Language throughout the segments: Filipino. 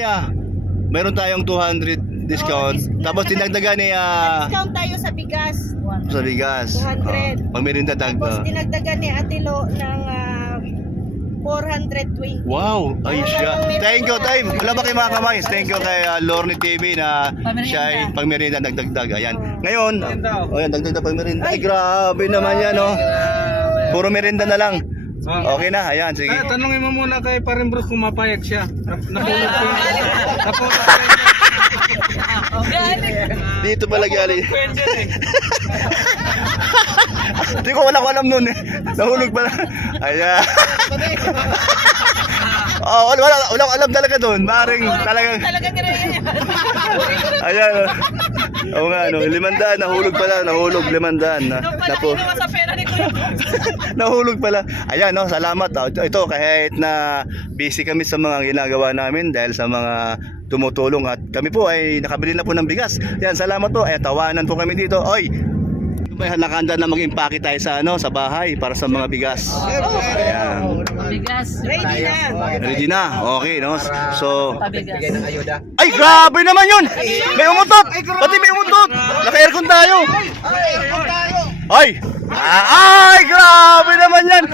Yeah, meron tayong 200 discount. Tapos dinagdagan ni Discount tayo sa bigas. sa bigas. 200. Pag merinda Tapos dagdag. dinagdagan ni Ate Lo ng 420. Wow, ayos siya. Thank you, time. Wala ba kayo mga kamays? Thank you kay Lorne TV na siya ay pag merinda nagdagdag. Ayan. Ngayon, ayan, dagdag na pag merinda. Ay, grabe naman yan, oh. Puro merinda na lang. Okay na, ayan, sige. Tanungin mo muna kay Paring Bruce kung mapayag siya. Napulog ko. Dito pala galing. Hindi ko wala ko alam nun eh. Nahulog pala. Ayan. Oh, wala ko alam talaga doon. Maring talagang. Ayan. Oo nga, no, 500 nahulog pala, nahulog 500 napo. Nahulog pala. Ayan, no, salamat. Ito kahit na busy kami sa mga ginagawa namin dahil sa mga tumutulong at kami po ay nakabili na po ng bigas. Yan, salamat po. Ay tawanan po kami dito. Oy. May halakanda na mag-impake tayo sa sa bahay para sa mga bigas. Ayan. Bigas. Ready na. Ready na. Okay, no. So, Pabigas. ay grabe naman 'yun. May umutot. Pati may umutot. Naka-aircon tayo. Ay. Ay, grabe naman 'yan.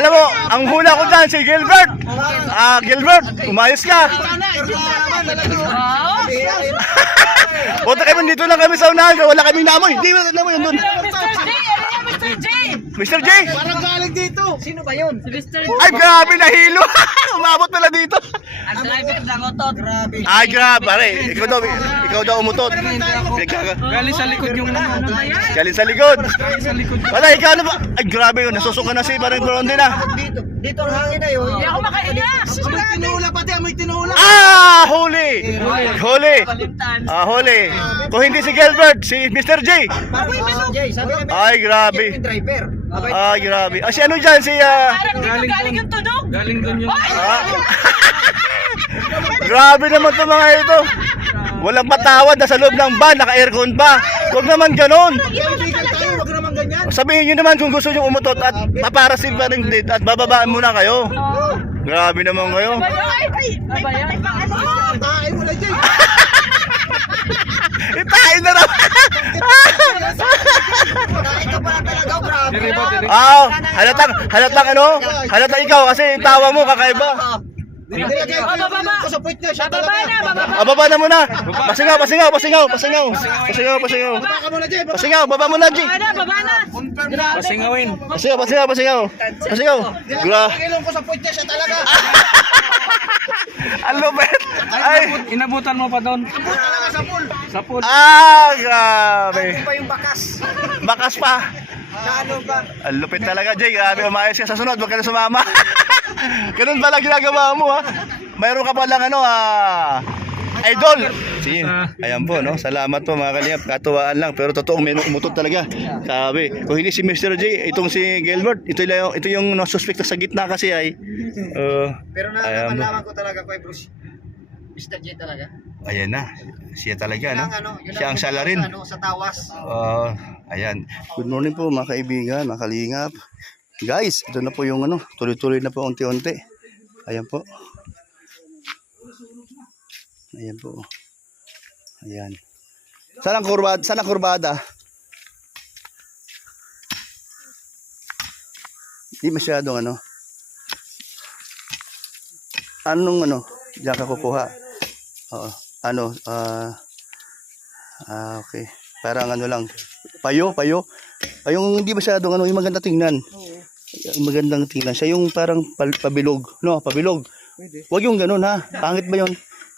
Alam mo, ang hula ko dyan si Gilbert. Gilbert, umayos ka. Punta kami dito lang kami sa unahan, wala kaming namoy. Hindi mo namoy doon. Mr. J. Parang galing dito. Sino ba yun? Si Mr. Ay, grabe, nahilo. Umabot pala dito. Ang driver ng otot. Grabe. Ay, grabe, pare. Ikaw daw umutot. Galing sa likod yung Galing sa likod. sa likod. Wala, ikaw na ba? Ay, grabe yun. Nasusuka na si parang Blondie na. Dito ang hangin na yun. Hindi ako makainya. Amoy tinula pati, amoy tinula. Huli. Huli. Huli. Kung hindi si Gilbert, si Mr. J. Ay, grabe. Ay, grabe. Si ano dyan? Si, Parang galing yung tunog. Galing doon yung... grabe naman itong mga ito. Walang patawad, nasa loob ng van, naka-aircon pa. Huwag naman ganon. Kaibigan tayo, wag naman ganyan. Sabihin nyo naman kung gusto nyo umutot at paparasin pa rin date at bababaan muna kayo. Grabe naman kayo. May patay pang ano. Tayo mo lang dyan. Itain na raw. Ito pala talaga, grabe. Halatang ano? Halatang ikaw kasi yung tawa mo kakaiba. Bababa. Sa puwit niya siya talaga. Baba na muna. Pasingaw. Baba ka muna dyan. Pasingaw, baba mo na, G. Baba na. Pasingawin. Pasingaw. Ilong ko sa puwit niya siya talaga. Ang lupit. Ay. Inabutan mo pa doon. Sa pool. Grabe. Pa yung bakas. Bakas pa. Ano ba? Ang lupit talaga, Jay. Grabe, umayos ka sa sunod. Huwag ka na sumama. Ganun pala ginagawa mo, ha? Mayroon ka palang idol. Sige. Ayan po, no? Salamat po, mga kalingap. Katuwaan lang. Pero totoong may umutot talaga. Sabi. Kung hindi si Mr. J, itong si Gilbert, ito yung nasuspect sa gitna kasi ay. Pero ayan po. nalaman ko talaga kay Bruce. Mr. J talaga. Ayan na. Siya talaga, no? Yun Siya ang salarin. sa tawas. Ayan. Good morning po mga kaibigan, mga kalingap. Guys, ito na po yung tuloy-tuloy na po unti-unti. Ayan po. Ayan po. Ayan. Saan ang kurbada? Saan ang kurbada? Hindi masyadong Anong diyan ka kukuha? Oo. Okay. Parang lang. Payo. Yung hindi masyadong yung maganda tingnan. Magandang tingnan. Siya yung parang pabilog. No, pabilog. Huwag yung ganun, ha. Pangit ba yun?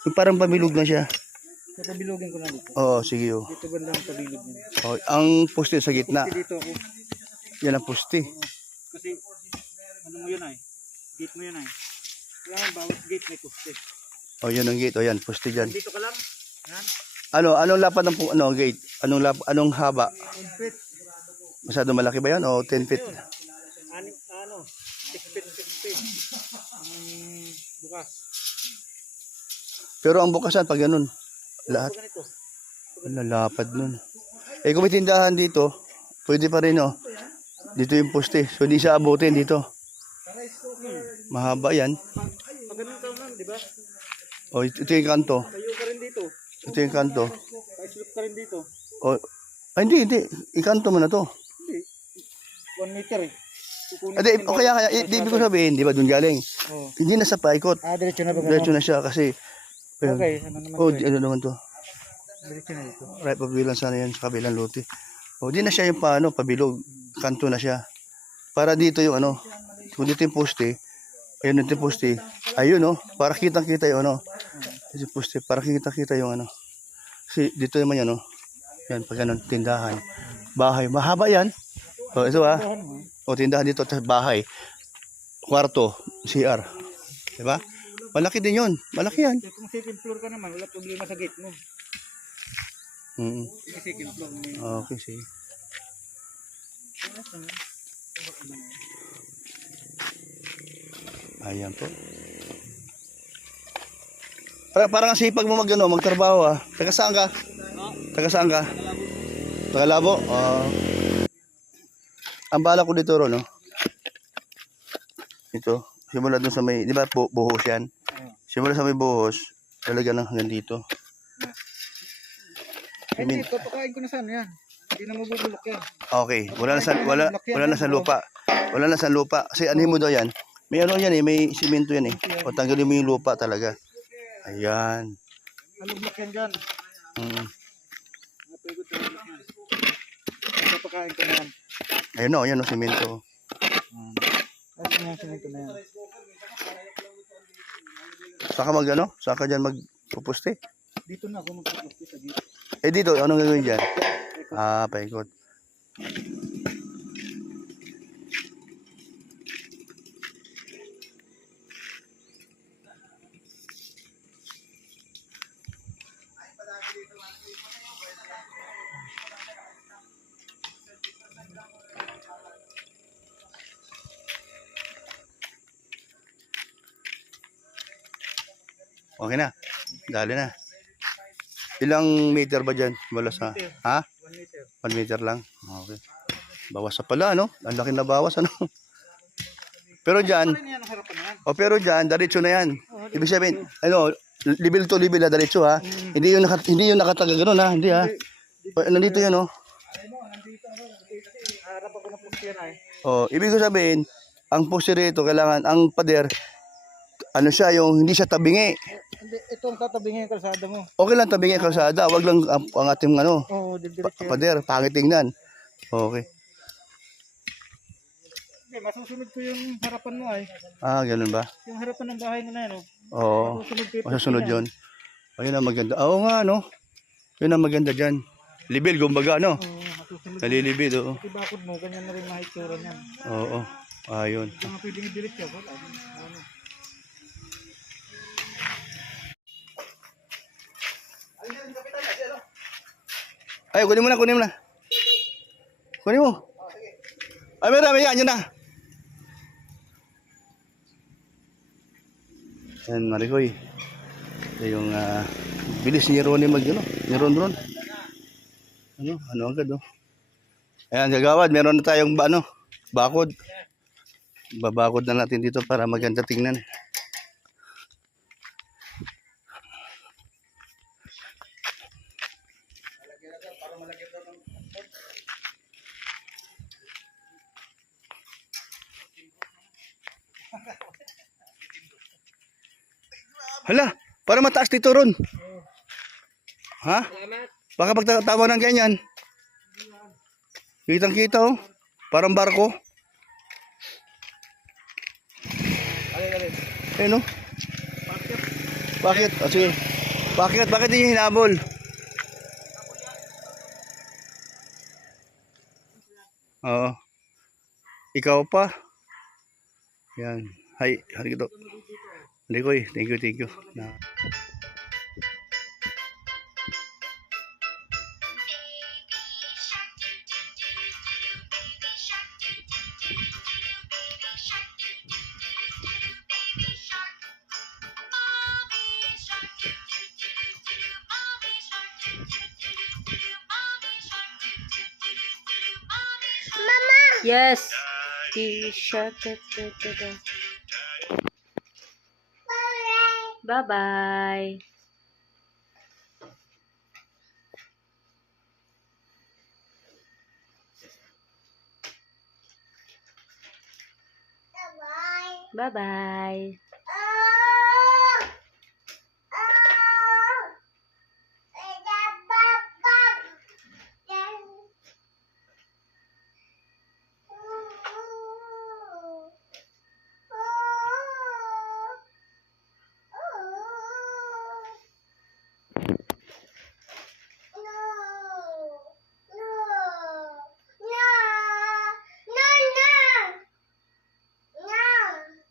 Yung parang pabilog na siya. Pabilogin ko na dito. Oo, sige. Dito ba lang pabilog niya? Oh, ang poste sa gitna. Dito ako. Yan ang poste. Kasi ano mo yun ay? Gate mo yun ay. Kailangan bawat gate may poste. Oh, yan ang gate. Oh, yan, poste dyan. Dito ka lang. Yan. Anong lapad ng gate? Anong haba? 10 feet. Masyado malaki ba yan? O 10 feet? 6 feet, 6 feet. Bukas. Pero ang bukasan pag ganun. Lahat. Lalapad nun. Kung may tindahan dito, pwede pa rin, Dito yung poste. So, di siya abutin dito. Mahaba yan. Pag ganun ka lang, di ba? O, ito yung kanto. Tayo ka rin dito. Ito yung kanto. Pa-slope ka rin dito. O, ay, hindi. Ikanto mo na to. Hindi. 1 meter eh. Kukunin Ade, ko o kaya, ibig ko sabihin, di ba, doon galing. Oh. Hindi na sa paikot. Diretso na ba? Diretso na siya kasi, Okay, ano naman oh, to eh. ano naman to? Diretso na dito. Right of bilang sana yan sa kabilang lote. O, di na siya yung paano, pabilog. Kanto na siya. Para dito yung ano, kung dito yung poste, ayun yung poste, ayun no, para kitang-kita yung ano, yung poste, para kitang-kita yung ano. Kasi dito naman yan no, yan, pag ganun, tindahan, bahay, mahaba yan. O, ito o tindahan dito, tapos bahay, kwarto, CR. Diba? Malaki din yun, malaki yan. Kung second floor ka naman, wala problema sa gate mo. Yung second floor mo. Okay, sige. Ayan po. Parang ang sipag mo magtrabaho ah. Taga saan ka? Taga saan ka? Taga Labo? Ang bala ko dito ron, no? Ito. Simula dun sa may, di ba buhos yan? Simula sa may buhos, talaga lang hanggang dito. Ay, hindi, papakain ko na sana yan. Hindi na mabubulok yan. Okay, wala na sa lupa. Wala na sa lupa. Kasi anhin mo daw yan. May ano yan eh, may simento yan eh. O tanggalin mo yung lupa talaga. Ayan. Alublok yan dyan. Napagod na alublok yan. Papakain ko na yan. Ayun o, yan o, simento. Ayun na yung simento na yan. Saka ano? Saka dyan magpupuste? Dito na ako magpupusti sa dito. Eh dito, anong gagawin dyan? Paikot. Okay na. Dali na. Ilang meter ba dyan? Wala sa... Ha? 1 meter. 1 meter lang? Okay. Bawas sa pala, no? Ang laki na bawas, ano? Pero dyan... Ano yan ang harapan na yan? Pero dyan, diretso na yan. Ibig sabihin, ano, level to level na diretso, ha? Hindi yung nakataga gano'n, ha? Hindi, ha? Nandito yan, oh. Harap ako na pusti yan ay. Ibig ko sabihin, ang poste rito, kailangan, ang pader, ano siya, yung hindi siya tabingi. Hindi, ito ang tatabingin yung kalsada mo. Okay lang tabingi ang kalsada, wag lang ang ating, ano, Oo, diretso yan. pader, pangit tingnan. Okay. Hindi, masusunod ko yung harapan mo ay. Ganun ba? Yung harapan ng bahay nila yan, oh. Oo. Masusunod ko yung Masusunod pusti yan. yun. Ayun ang maganda. Oo nga, no? Yun ang maganda dyan. Libil, kumbaga, no? Oo, masusunod. Nalilibid, oo. Pati bakod mo, ganyan na rin mahitsura niyan. Oo. Ayun. Hindi nga pwedeng i-direct yan. Wala. Ano? Ay, kunin mo na. Kunin mo. Ay, meron, yan na. Yan, Marikoy. Ito yung bilis ni Ronnie ni Ron. Ano agad, oh. Ayan, kagawad, meron na tayong bakod. Babakod na natin dito para maganda tingnan. Hala, para mataas dito ron. Ha? Baka pagtatawa ng ganyan. Kitang-kita oh. Parang barko. Ayun oh. Bakit? Sige. Bakit hindi hinabol? Oo. Ikaw pa. Yan. Hay, hari ko. Likoy, thank you. Yes. Bye-bye. Bye-bye.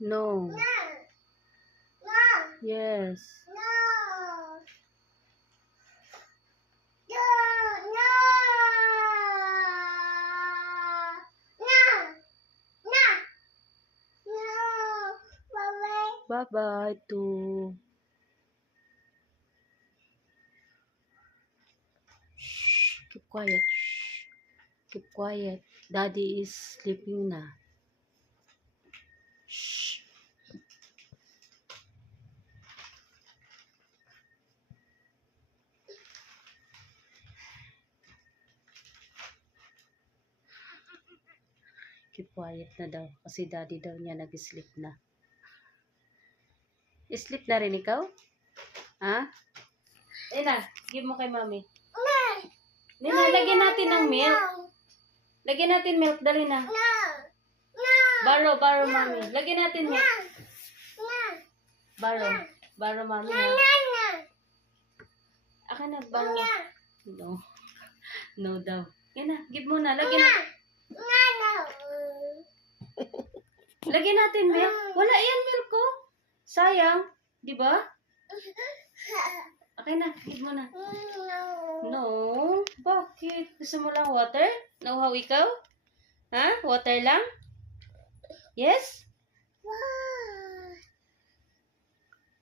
No. Yes. Bye-bye to. Shh. Keep quiet. Shh. Keep quiet. Daddy is sleeping na. Shh. Keep quiet na daw. Kasi daddy daw niya nag-sleep na. Sleep na rin ikaw? Ha? Nina, give mo kay mami. Nina, lagyan natin ng milk. Lagyan natin milk. Dali na. Baro, mami. Lagyan natin milk. Baro, mami. Ha? Akin na, baro. No. No daw. Yan na, give mo na. Lagyan natin. Lagyan natin milk. Wala yan milk ko. Sayang. Di ba? Okay na, give mo na. No. Bakit? Gusto mo lang water? Nauhaw ikaw? Ha? Water lang? Yes?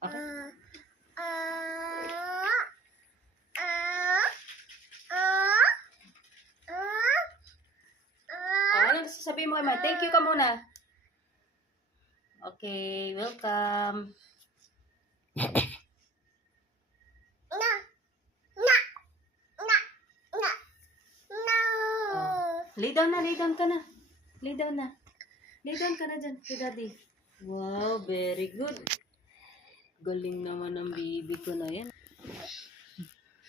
Okay. Ano sasabihin mo kay Ma? Thank you ka muna. Okay, welcome. Lay down ka na. Lay down na. Lay down ka na dyan, kay daddy. Wow, very good. Galing naman ang baby ko na yan.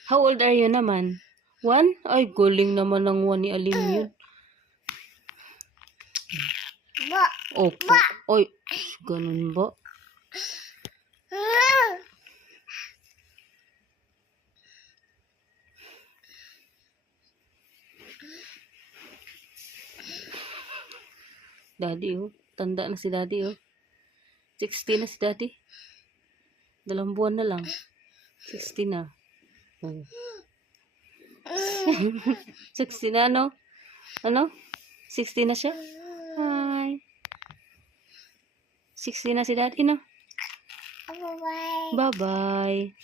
How old are you naman? 1? Ay, galing naman ng 1 ni Alim yun. Opo. Oy, ganun ba? Daddy, oh. Tanda na si daddy, oh. 60 na si daddy. 2 buwan na lang. 60 na. Oh. 60 na, ano? Ano? 60 na siya? Hi. 60 na si daddy, no? Bye-bye.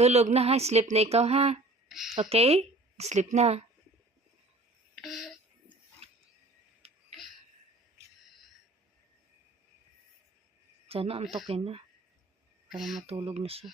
Tulog na, ha? Sleep na ikaw, ha? Okay? Sleep na. Sana antokin na. Para matulog na siya.